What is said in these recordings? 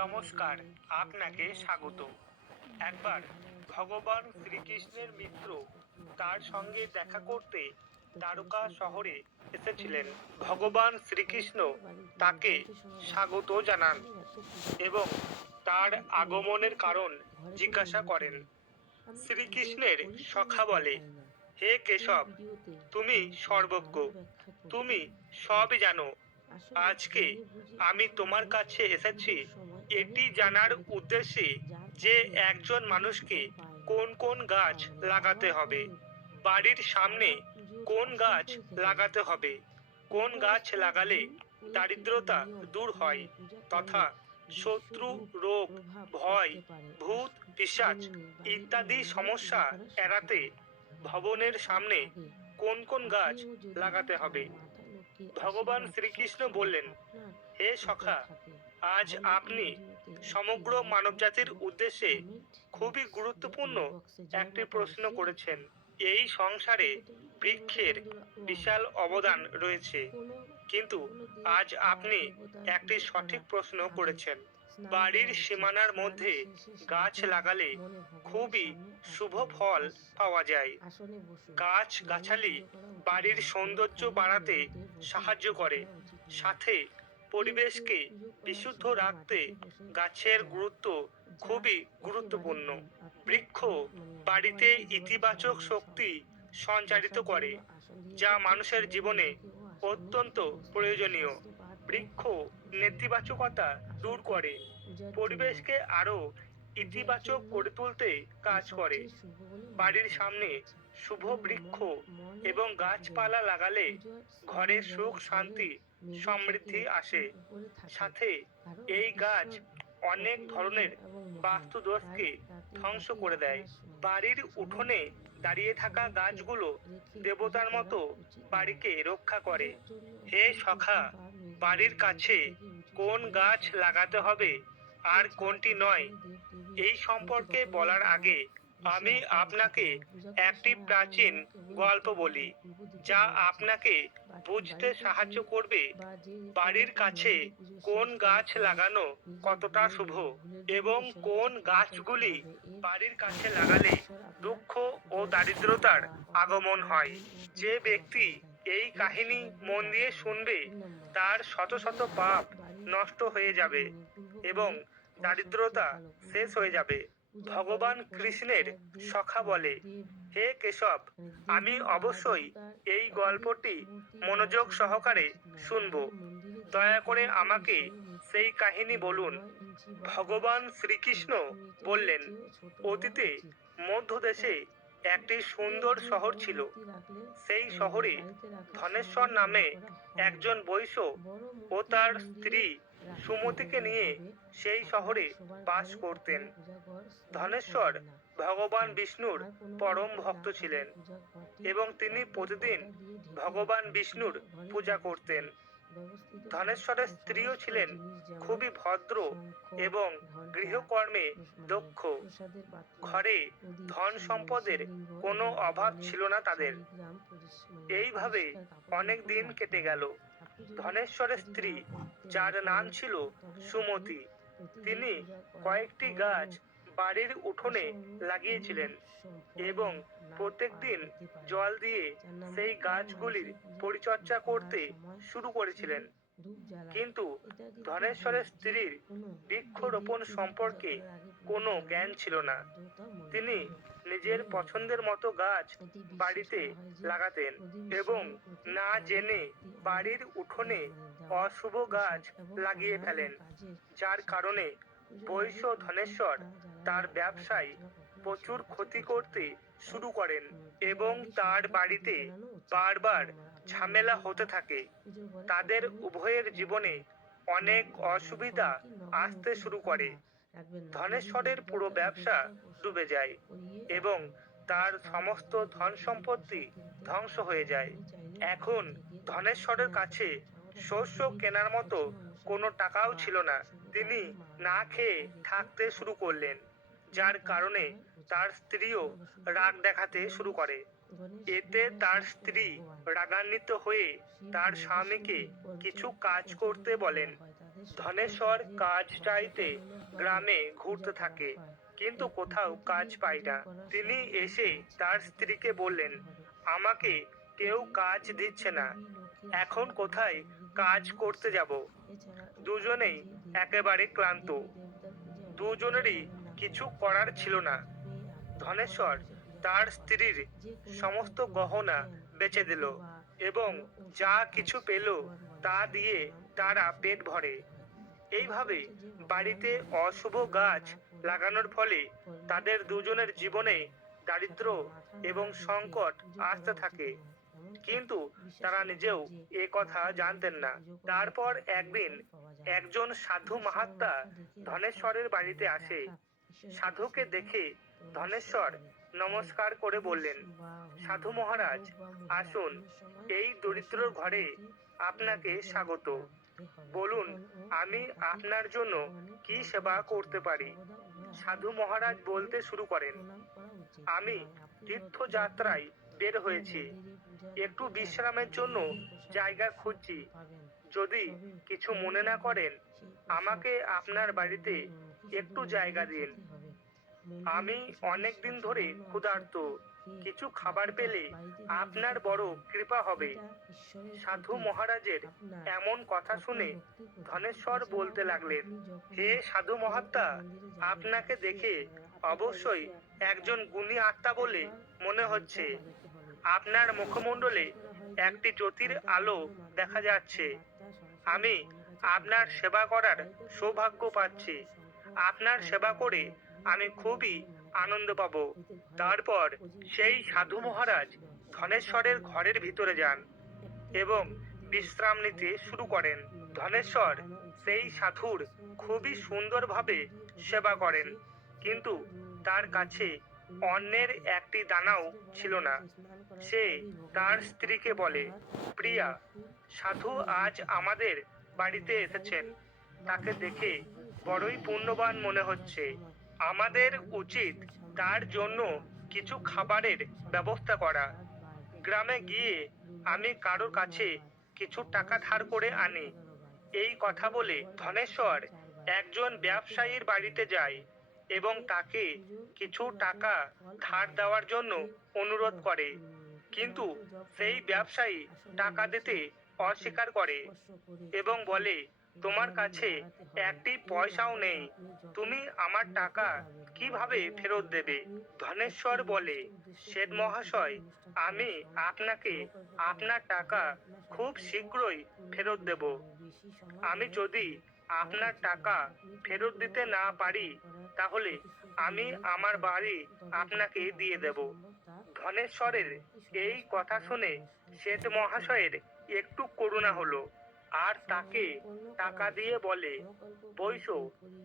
নমস্কার, আপনাকে স্বাগত। একবার ভগবান শ্রীকৃষ্ণের মিত্র তার সঙ্গে দেখা করতে দ্বারকা শহরে এসেছিলেন। ভগবান শ্রীকৃষ্ণ তাকে স্বাগত জানান এবং তার আগমনের কারণ জিজ্ঞাসা করেন। শ্রীকৃষ্ণের সখা বলে, হে কেশব, তুমি সর্বজ্ঞ, তুমি সবই জানো। আজকে আমি তোমার কাছে এসেছি এটি জানার উদ্দেশ্যে যে একজন মানুষকে কোন কোন গাছ লাগাতে হবে, বাড়ির সামনে কোন গাছ লাগাতে হবে, কোন গাছ লাগালে দারিদ্রতা দূর হয় তথা শত্রু, রোগ, ভয়, ভূত, পিশাচ ইত্যাদি সমস্যা এড়াতে ভবনের সামনে কোন কোন গাছ লাগাতে হবে। ভগবান শ্রীকৃষ্ণ বললেন, হে সখা আজ আপনি সমগ্র মানবজাতির উদ্দেশ্যে খুবই গুরুত্বপূর্ণ একটি প্রশ্ন করেছেন। এই সংসারে বৃক্ষের বিশাল অবদান রয়েছে। কিন্তু আজ আপনি একটি সঠিক প্রশ্ন করেছেন। বাড়ির সীমানার মধ্যে গাছ লাগালে খুবই শুভ ফল পাওয়া যায়। গাছ গাছালি বাড়ির সৌন্দর্য বাড়াতে সাহায্য করে। সাথে পরিবেশকে বিশুদ্ধ রাখতে গাছের গুরুত্ব খুবই গুরুত্বপূর্ণ। বৃক্ষ বাড়িতে ইতিবাচক শক্তি সঞ্চারিত করে, যা মানুষের জীবনে অত্যন্ত প্রয়োজনীয়। বৃক্ষ নেতিবাচকতা দূর করে, পরিবেশকে আরও ইতিবাচক করে তুলতে কাজ করে। বাড়ির সামনে শুভ বৃক্ষ এবং গাছপালা লাগালে ঘরে সুখ, শান্তি সমৃদ্ধি আসে। সাথে এই গাছ অনেক ধরনের বাস্তুদোষকে ধ্বংস করে দেয়। বাড়ির উঠোনে দাঁড়িয়ে থাকা গাছগুলো দেবতার মতো বাড়িকে রক্ষা করে। হে সখা বাড়ির কাছে কোন গাছ লাগাতে হবে? আর কোনটি নয়? এই সম্পর্কে বলার আগে আমি আপনাকে একটি প্রাচীন গল্প বলি, যা আপনাকে বুঝতে সাহায্য করবে বাড়ির কাছে কোন গাছ লাগানো কতটা শুভ এবং কোন গাছগুলি বাড়ির কাছে লাগালে দুঃখ ও দারিদ্রতার আগমন হয়। যে ব্যক্তি এই কাহিনী মন দিয়ে শুনবে, তার শত শত পাপ নষ্ট হয়ে যাবে এবং দারিদ্রতা শেষ হয়ে যাবে। ভগবান কৃষ্ণের সখা বলে, হে কেশব, আমি অবশ্যই এই গল্পটি মনোযোগ সহকারে শুনব। দয়া করে আমাকে সেই কাহিনী বলুন। ভগবান শ্রীকৃষ্ণ বললেন, অতীতে মধ্যদেশে একটি সুন্দর শহর ছিল। সেই শহরে ধনেশ্বর নামে একজন বৈশ্য ও তার স্ত্রী সুমতিকে নিয়ে সেই শহরে বাস করতেন। ধনেশ্বর ভগবান বিষ্ণুর পরম ভক্ত ছিলেন এবং তিনি প্রতিদিন ভগবান বিষ্ণুর পূজা করতেন। ধনেশ্বরের স্ত্রীও ছিলেন খুবই ভদ্র এবং গৃহকর্মে দক্ষ। ঘরে ধন সম্পদের কোনো অভাব ছিল না তাদের। এইভাবে অনেক দিন কেটে গেল। ধনেশ্বরের স্ত্রী যার নাম ছিল সুমতি। তিনি কয়েকটি গাছ বাড়ির উঠোনে লাগিয়েছিলেন এবং প্রত্যেকদিন জল দিয়ে সেই গাছগুলির পরিচর্যা করতে শুরু করেছিলেন। কিন্তু ধনেশ্বরের স্ত্রীর বৃক্ষরোপণ সম্পর্কে কোনো জ্ঞান ছিল না। তিনি নিজের পছন্দের মতো গাছ বাড়িতে লাগাতেন এবং না জেনে বাড়ির উঠোনে অশুভ গাছ লাগিয়ে ফেলেন যার কারণে বৈশ্য ধনেশ্বর তার ব্যবসায় প্রচুর ক্ষতি করতে শুরু করেন এবং তার বাড়িতে বারবার ঝামেলা হতে থাকে। তাদের উভয়ের জীবনে অনেক অসুবিধা আসতে শুরু করে। ধনেশ্বরের পুরো ব্যবসা ডুবে যায় এবং তার সমস্ত ধন সম্পত্তি ধ্বংস হয়ে যায়। এখন ধনেশ্বরের কাছে শস্য কেনার মতো কোনো টাকাও ছিল না। তিনি না খেয়ে থাকতে শুরু করলেন যার কারণে তার স্ত্রীও রাগ দেখাতে শুরু করে। এতে তার স্ত্রী রাগান্বিত হয়ে তার স্বামীকে কিছু কাজ করতে বলেন। ধনেশ্বর কাজ চাইতে গ্রামে ঘুরতে থাকে, কিন্তু কোথাও কাজ পায় না। তিনি এসে তার স্ত্রীকে বললেন, আমাকে কেউ কাজ দিচ্ছে না। এখন কোথায় কাজ করতে যাব? দুজনেই একেবারে ক্লান্ত। দুজনেরই কিছু করার ছিল না। ধনেশ্বর তার স্ত্রীর সমস্ত গহনা বেচে দিল এবং যা কিছু পেল তা দিয়ে তারা পেট ভরে। এইভাবে বাড়িতে অশুভ গাছ লাগানোর ফলে তাদের দুজনের জীবনে দারিদ্র এবং সংকট আসতে থাকে। কিন্তু তারা নিজেও এ কথা জানতেন না। তারপর একদিন একজন সাধু মাহাত্মা ধনেশ্বরের বাড়িতে আসে। সাধুকে দেখে ধনেশ্বর নমস্কার করে বললেন, সাধু মহারাজ, আসুন। এই দরিদ্র ঘরে আপনাকে স্বাগত বলুন আমি আপনার জন্য কি সেবা করতে পারি সাধু মহারাজ বলতে শুরু করেন আমি তীর্থযাত্রায় বের হয়েছি একটু বিশ্রামের জন্য জায়গা খুঁজছি যদি কিছু মনে না করেন আমাকে আপনার বাড়িতে একটু জায়গা দিন আমি অনেক দিন ধরে ক্ষুধার্ত কিছু খাবার পেলে আপনার বড় কৃপা হবে। সাধু মহারাজের এমন কথা শুনে ধনেশ্বর বলতে লাগলেন হে সাধু মহাত্মা আপনাকে দেখে অবশ্যই একজন গুণী আত্মা বলে মনে হচ্ছে আপনার মুখমণ্ডলে একটি জ্যোতির আলো দেখা যাচ্ছে। আমি আপনার সেবা করার সৌভাগ্য পাচ্ছি। আপনার সেবা করে আমি খুবই আনন্দ পাব। তারপর সেই সাধু মহারাজ ধনেশ্বরের ঘরের ভিতরে যান এবং বিশ্রাম নিতে শুরু করেন। ধনেশ্বর সেই সাধুর খুবই সুন্দরভাবে সেবা করেন, কিন্তু তার কাছে অন্যের একটি দানাও ছিল না। সে তার স্ত্রীকে বলে, প্রিয়া, সাধু আজ আমাদের বাড়িতে এসেছেন। তাকে দেখে বড়ই পুণ্যবান মনে হচ্ছে। আমাদের উচিত তার জন্য কিছু খাবারের ব্যবস্থা করা। গ্রামে গিয়ে আমি কারোর কাছে কিছু টাকা ধার করে আনি। এই কথা বলে ধনেশ্বর একজন ব্যবসায়ীর বাড়িতে যায় এবং তাকে কিছু টাকা ধার দেওয়ার জন্য অনুরোধ করে। কিন্তু সেই ব্যবসায়ী টাকা দিতে অস্বীকার করে এবং বলে তোমার কাছে একটি পয়সাও নেই। তুমি আমার টাকা কীভাবে ফেরত দেবে? ধনেশ্বর বলে শেঠ মহাশয়, আমি আপনাকে আপনার টাকা খুব শীঘ্রই ফেরত দেব। আমি যদি আপনার টাকা ফেরত দিতে না পারি, তাহলে আমি আমার বাড়ি আপনাকে দিয়ে দেব। ধনেশ্বরের এই কথা শুনে শেঠ মহাশয়ের একটু করুণা হলো। আর তাকে টাকা দিয়ে বলে, বৈশ,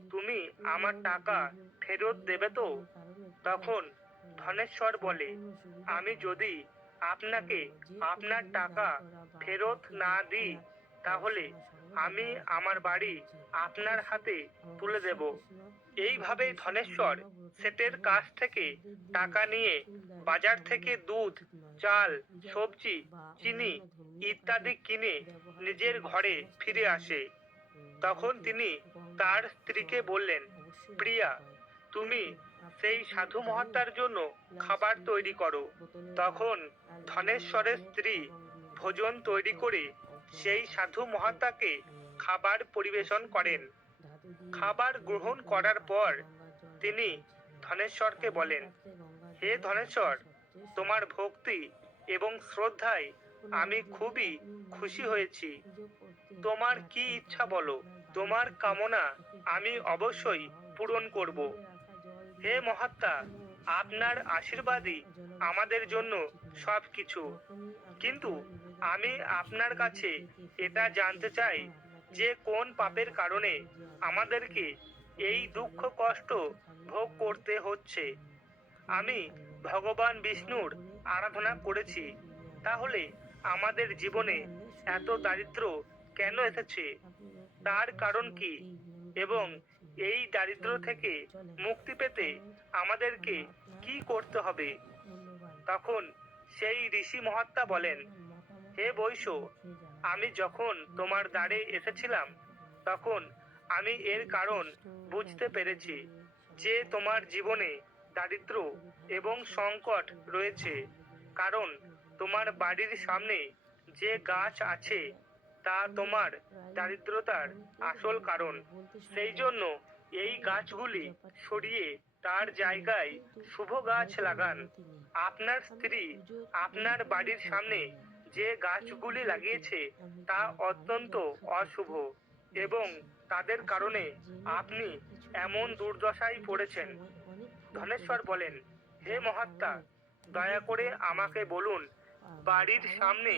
তুমি আমার টাকা ফেরত দেবে তো? তখন ধনেশ্বর বলে, আমি যদি আপনাকে আপনার টাকা ফেরত না দিই, তাহলে আমি আমার বাড়ি আপনার হাতে তুলে দেব। এইভাবে ধনেশ্বর সেটের কাছ থেকে টাকা নিয়ে বাজার থেকে দুধ চাল সবজি চিনি ইত্যাদি কিনে নিজের ঘরে ফিরে আসে। তখন তিনি তার স্ত্রীকে বললেন প্রিয়া তুমি সেই সাধু মহাত্মার জন্য খাবার তৈরি করো। তখন ধনেশ্বরের স্ত্রী ভোজন তৈরি করে সেই সাধু মহাত্মাকে খাবার পরিবেশন করেন। খাবার গ্রহণ করার পর তিনি ধনেশ্বরকে বলেন হে ধনেশ্বর তোমার ভক্তি এবং শ্রদ্ধায় আমি খুবই খুশি হয়েছি। তোমার কি ইচ্ছা বলো, তোমার কামনা আমি অবশ্যই পূরণ করব। হে মহাত্মা, আপনার আশীর্বাদই আমাদের জন্য সব কিছু কিন্তু আমি আপনার কাছে এটা জানতে চাই যে কোন পাপের কারণে আমাদেরকে এই দুঃখ কষ্ট ভোগ করতে হচ্ছে। আমি ভগবান বিষ্ণুর আরাধনা করেছি। তাহলে আমাদের জীবনে এত দারিদ্র কেন এসেছে? তার কারণ কি? এবং এই দারিদ্র থেকে মুক্তি পেতে আমাদেরকে কি করতে হবে? তখন সেই ঋষি মহাত্মা বলেন, হে বৈশ্য, আমি যখন তোমার দ্বারে এসেছিলাম, তখন আমি এর কারণ বুঝতে পেরেছি যে তোমার জীবনে দারিদ্র এবং সংকট রয়েছে। কারণ তোমার বাড়ির সামনে যে গাছ আছে, তা তোমার দারিদ্রতার আসল কারণ। সেই জন্য এই গাছগুলি সরিয়ে তার জায়গায় শুভ গাছ লাগান। আপনার স্ত্রী আপনার বাড়ির সামনে যে গাছগুলি লাগিয়েছে, তা অত্যন্ত অশুভ এবং তাদের কারণে আপনি এমন দুর্দশায় পড়েছেন। ধনেশ্বর বলেন, হে মহাত্মা, দয়া করে আমাকে বলুন, বাড়ির সামনে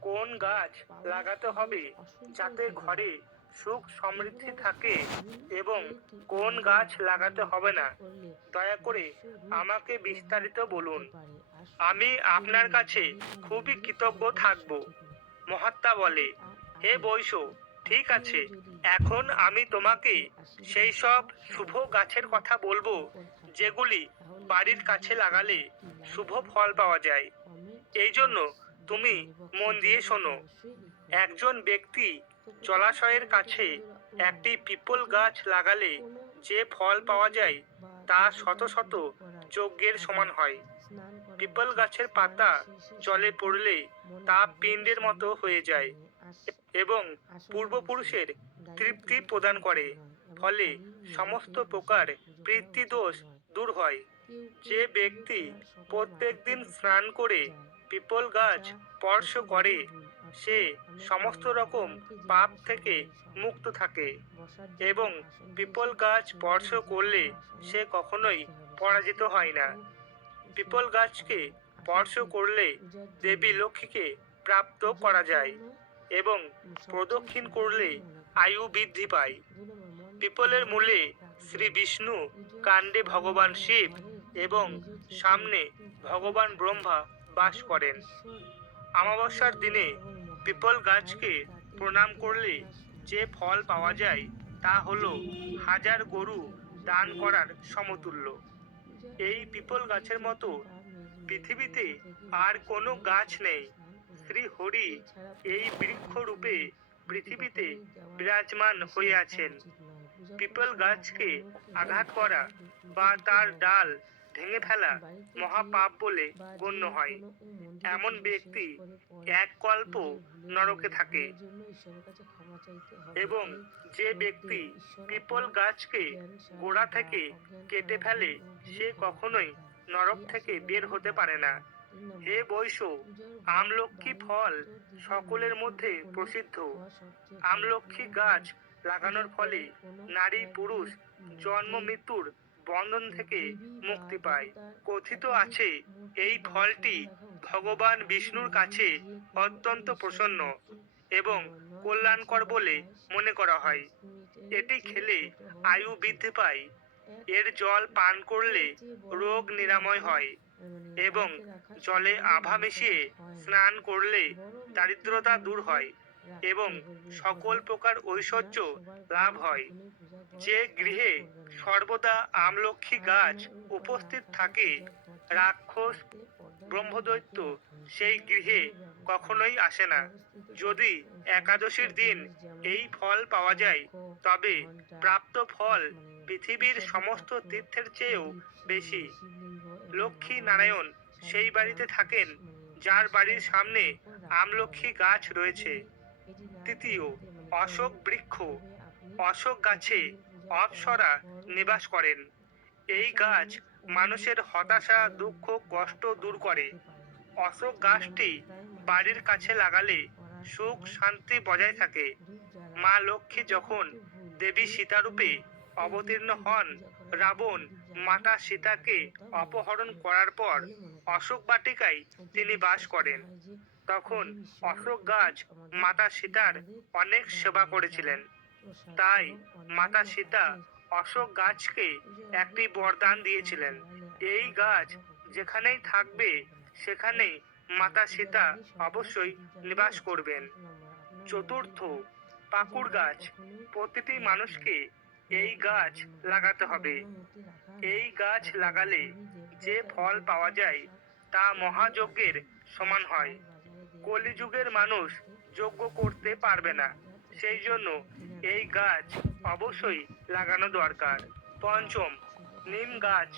কোন গাছ লাগাতে হবে যাতে ঘরে সুখ সমৃদ্ধি থাকে এবং কোন গাছ লাগাতে হবে না? দয়া করে আমাকে বিস্তারিত বলুন। আমি আপনার কাছে খুবই কৃতজ্ঞ থাকব। মহাত্মা বলে, হে বৈশ ঠিক আছে, এখন আমি তোমাকে সেই সব শুভ গাছের কথা বলব যেগুলি বাড়ির কাছে লাগালে শুভ ফল পাওয়া যায়। এই জন্য তুমি মন দিয়ে শোনো, একজন ব্যক্তি জলাশয়ের কাছে একটি পিপল গাছ লাগালে যে ফল পাওয়া যায় তা শত শত যজ্ঞের সমান হয়। পিপল গাছের পাতা জলে পড়লে তা পিণ্ডের মতো হয়ে যায় এবং পূর্বপুরুষের তৃপ্তি প্রদান করে। ফলে সমস্ত প্রকার বৃত্তিদোষ দূর হয়। যে ব্যক্তি প্রত্যেক দিন স্নান করে পিপল গাছ স্পর্শ করে, সে সমস্ত রকম পাপ থেকে মুক্ত থাকে এবং পিপল গাছ স্পর্শ করলে সে কখনোই পরাজিত হয় না। পিপল গাছকে স্পর্শ করলে দেবী লক্ষ্মীকে প্রাপ্ত করা যায় এবং প্রদক্ষিণ করলে আয়ু বৃদ্ধি পায়। পিপলের মূলে শ্রী বিষ্ণু, কাণ্ডে ভগবান শিব এবং সামনে ভগবান ব্রহ্মা বাস করেন। অমাবস্যার দিনে পিপল গাছকে প্রণাম করলে যে ফল পাওয়া যায় তা হলো হাজার গরু দান করার সমতুল্য। এই পিপল গাছের মতো পৃথিবীতে আর কোনো গাছ নেই। শ্রী হরি এই বৃক্ষ রূপে পৃথিবীতে বিরাজমান হয়ে আছেন। পিপল গাছকে আঘাত করা বা তার ডাল ভেঙে ফেলা মহাপাপ বলে গণ্য হয়। এমন ব্যক্তি এক কল্প নরকে থাকে এবং যে ব্যক্তি পিপল গাছকে গোড়া থেকে কেটে ফেলে, সে কখনোই নরক থেকে বের হতে পারে না। হে বৈশ আমলক্ষী ফল সকলের মধ্যে প্রসিদ্ধ। আমলক্ষী গাছ লাগানোর ফলে নারী পুরুষ জন্ম মৃত্যুর বন্ধন থেকে মুক্তি পায়। কথিত আছে, এই ফলটি ভগবান বিষ্ণুর কাছে অত্যন্ত প্রসন্ন এবং কল্যাণকর বলে মনে করা হয়। এটি খেলে আয়ু বৃদ্ধি পায়, এর জল পান করলে রোগ নিরাময় হয় এবং জলে আভা মিশিয়ে স্নান করলে দারিদ্রতা দূর হয়। এবং সকল প্রকার ঐশ্বর্য লাভ হয়। যে গৃহে সর্বদা আমলক্ষী গাছ উপস্থিত থাকে, রাক্ষস ব্রহ্মদৈত্য সেই গৃহে কখনোই আসে না। যদি একাদশীর দিন এই ফল পাওয়া যায়, তবে প্রাপ্ত ফল পৃথিবীর সমস্ত তীর্থের চেয়েও বেশি। লক্ষ্মী নারায়ণ সেই বাড়িতে থাকেন, যার বাড়ির সামনে আমলক্ষী গাছ রয়েছে। তৃতীয় অশোক বৃক্ষ অশোক গাছে অপ্সরা নিবাস করেন। এই গাছ মানুষের হতাশা, দুঃখ, কষ্ট দূর করে। অশোক গাছটি বাড়ির কাছে লাগালে সুখ, শান্তি বজায় থাকে। মা লক্ষ্মী যখন দেবী সীতারূপে অবতীর্ণ হন, রাবণ মাতা সীতাকে অপহরণ করার পর অশোক বাটিকায় তিনি বাস করেন। তখন অশোক গাছ মাতা সীতার অনেক সেবা করেছিলেন। তাই মাতা সীতা অশোক গাছকে একটি বরদান দিয়েছিলেন। এই গাছ যেখানেই থাকবে, সেখানেই মাতা সীতা অবশ্যই নিবাস করবেন। চতুর্থ পাকুড় গাছ, প্রতিটি মানুষকে এই গাছ লাগাতে হবে। এই গাছ লাগালে যে ফল পাওয়া যায়, তা মহাযজ্ঞের সমান হয়। কলিযুগের মানুষ যজ্ঞ করতে পারবে না। সেই জন্য এই গাছ অবশ্যই লাগানো দরকার। পঞ্চম, নিম গাছ।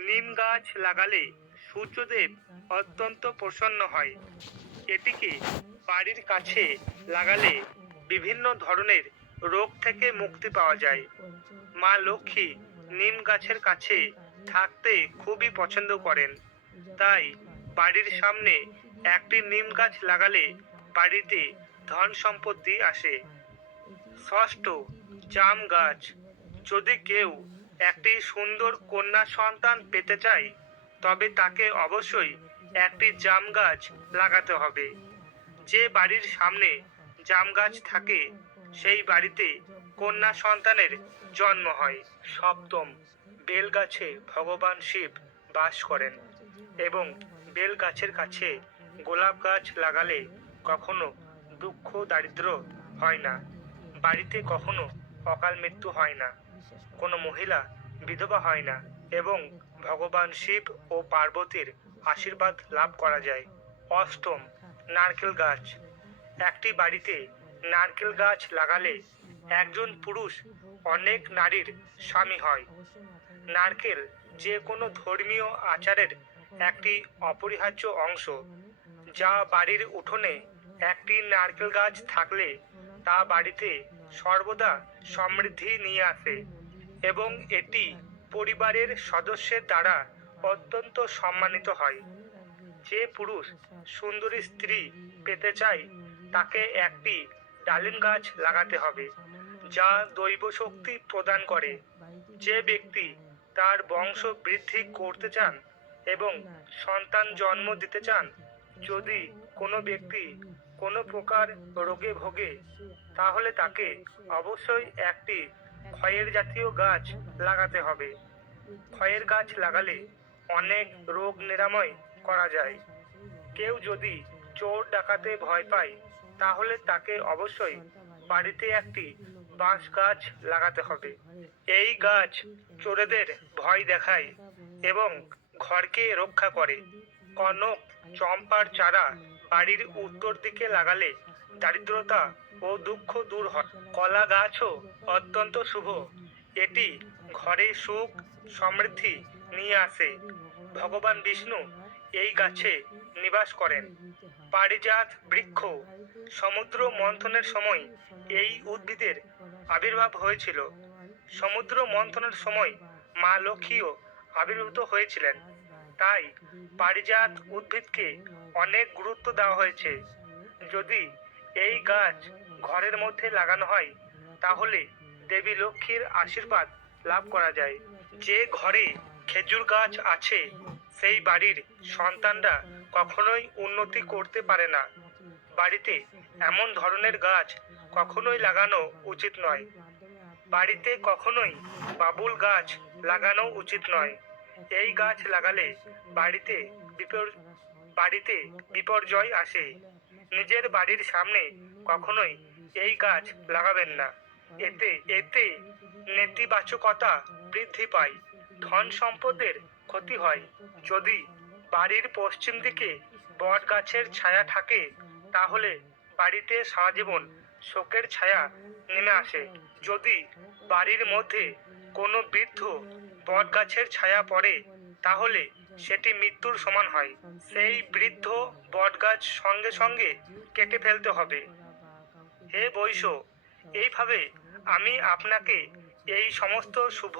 নিম গাছ লাগালে সূর্যদেব অত্যন্ত প্রসন্ন হয়। এটিকে বাড়ির কাছে লাগালে বিভিন্ন ধরনের রোগ থেকে মুক্তি পাওয়া যায়। মা লক্ষ্মী নিম গাছের কাছে থাকতে খুবই পছন্দ করেন। তাই বাড়ির সামনে একটি নিম গাছ লাগালে বাড়িতে ধন সম্পত্তি আসে। ষষ্ঠ, জাম গাছ। যদি কেউ একটি সুন্দর কন্যা সন্তান পেতে চায়, তবে তাকে অবশ্যই একটি জাম গাছ লাগাতে হবে। যে বাড়ির সামনে জাম গাছ থাকে, সেই বাড়িতে কন্যা সন্তানের জন্ম হয়। সপ্তম বেল গাছে ভগবান শিব বাস করেন এবং বেল গাছের কাছে গোলাপ গাছ লাগালে কখনো দুঃখ দারিদ্র হয় না। বাড়িতে কখনো অকাল মৃত্যু হয় না। কোনো মহিলা, বিধবা হয় না এবং ভগবান শিব ও পার্বতীর আশীর্বাদ লাভ করা যায়। অষ্টম, নারকেল গাছ। একটি বাড়িতে নারকেল গাছ লাগালে একজন পুরুষ অনেক নারীর স্বামী হয়। নারকেল যে কোনো ধর্মীয় আচারের একটি অপরিহার্য অংশ। যা বাড়ির উঠোনে একটি নারকেল গাছ থাকলে তা বাড়িতে সর্বদা সমৃদ্ধি নিয়ে আসে এবং এটি পরিবারের সদস্যের দ্বারা অত্যন্ত সম্মানিত হয়। যে পুরুষ সুন্দরী স্ত্রী পেতে চায়, তাকে একটি ডালিম গাছ লাগাতে হবে, যা দৈব শক্তি প্রদান করে। যে ব্যক্তি তার বংশ বৃদ্ধি করতে চান এবং সন্তান জন্ম দিতে চান, যদি কোনো ব্যক্তি কোনো প্রকার রোগে ভোগে, তাহলে তাকে অবশ্যই একটি খয়ের জাতীয় গাছ লাগাতে হবে। খয়ের গাছ লাগালে অনেক রোগ নিরাময় করা যায়। কেউ যদি চোর ডাকাতে ভয় পায়, তাহলে তাকে অবশ্যই বাড়িতে একটি বাঁশ গাছ লাগাতে হবে। এই গাছ চোরেদের ভয় দেখায় এবং ঘরকে রক্ষা করে। কনক, চম্পার চারা বাড়ির উত্তর দিকে লাগালে দারিদ্রতা ও দুঃখ দূর হয়। কলা গাছও অত্যন্ত শুভ। এটি ঘরে সুখ, সমৃদ্ধি নিয়ে আসে। ভগবান বিষ্ণু এই গাছে নিবাস করেন। পারিজাত বৃক্ষ সমুদ্র মন্থনের সময় এই উদ্ভিদের আবির্ভাব হয়েছিল। সমুদ্র মন্থনের সময় মা লক্ষ্মীও আবির্ভূত হয়েছিলেন। তাই পারিজাত উদ্ভিদকে অনেক গুরুত্ব দেওয়া হয়েছে। যদি এই গাছ ঘরের মধ্যে লাগানো হয়, তাহলে দেবী লক্ষ্মীর আশীর্বাদ লাভ করা যায়। যে ঘরে খেজুর গাছ আছে, সেই বাড়ির সন্তানরা কখনোই উন্নতি করতে পারে না। বাড়িতে এমন ধরনের গাছ কখনোই লাগানো উচিত নয়। বাড়িতে কখনোই বাবুল গাছ লাগানো উচিত নয়। এই গাছ লাগালে বাড়িতে বিপর বাড়িতে বিপর্যয় আসে। নিজের বাড়ির সামনে কখনোই এই গাছ লাগাবেন না। এতে এতে নেতিবাচকতা বৃদ্ধি পায়। ধন সম্পদের ক্ষতি হয়। যদি বাড়ির পশ্চিম দিকে বট গাছের ছায়া থাকে, তাহলে বাড়িতে সারা জীবন শোকের ছায়া নেমে আসে। যদি বাড়ির মধ্যে কোনো বৃদ্ধ বট গাছের ছায়া পড়ে, তাহলে সেটি মৃত্যুর সমান হয়। সেই বৃদ্ধ বট গাছ সঙ্গে সঙ্গে কেটে ফেলতে হবে। হে বৈশ এইভাবে আমি আপনাকে এই সমস্ত শুভ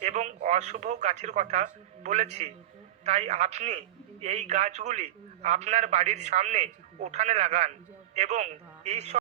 এবং অশুভ গাছের কথা বলেছি। তাই আপনি এই গাছগুলি আপনার বাড়ির সামনে উঠানে লাগান এবং ঈশ্বর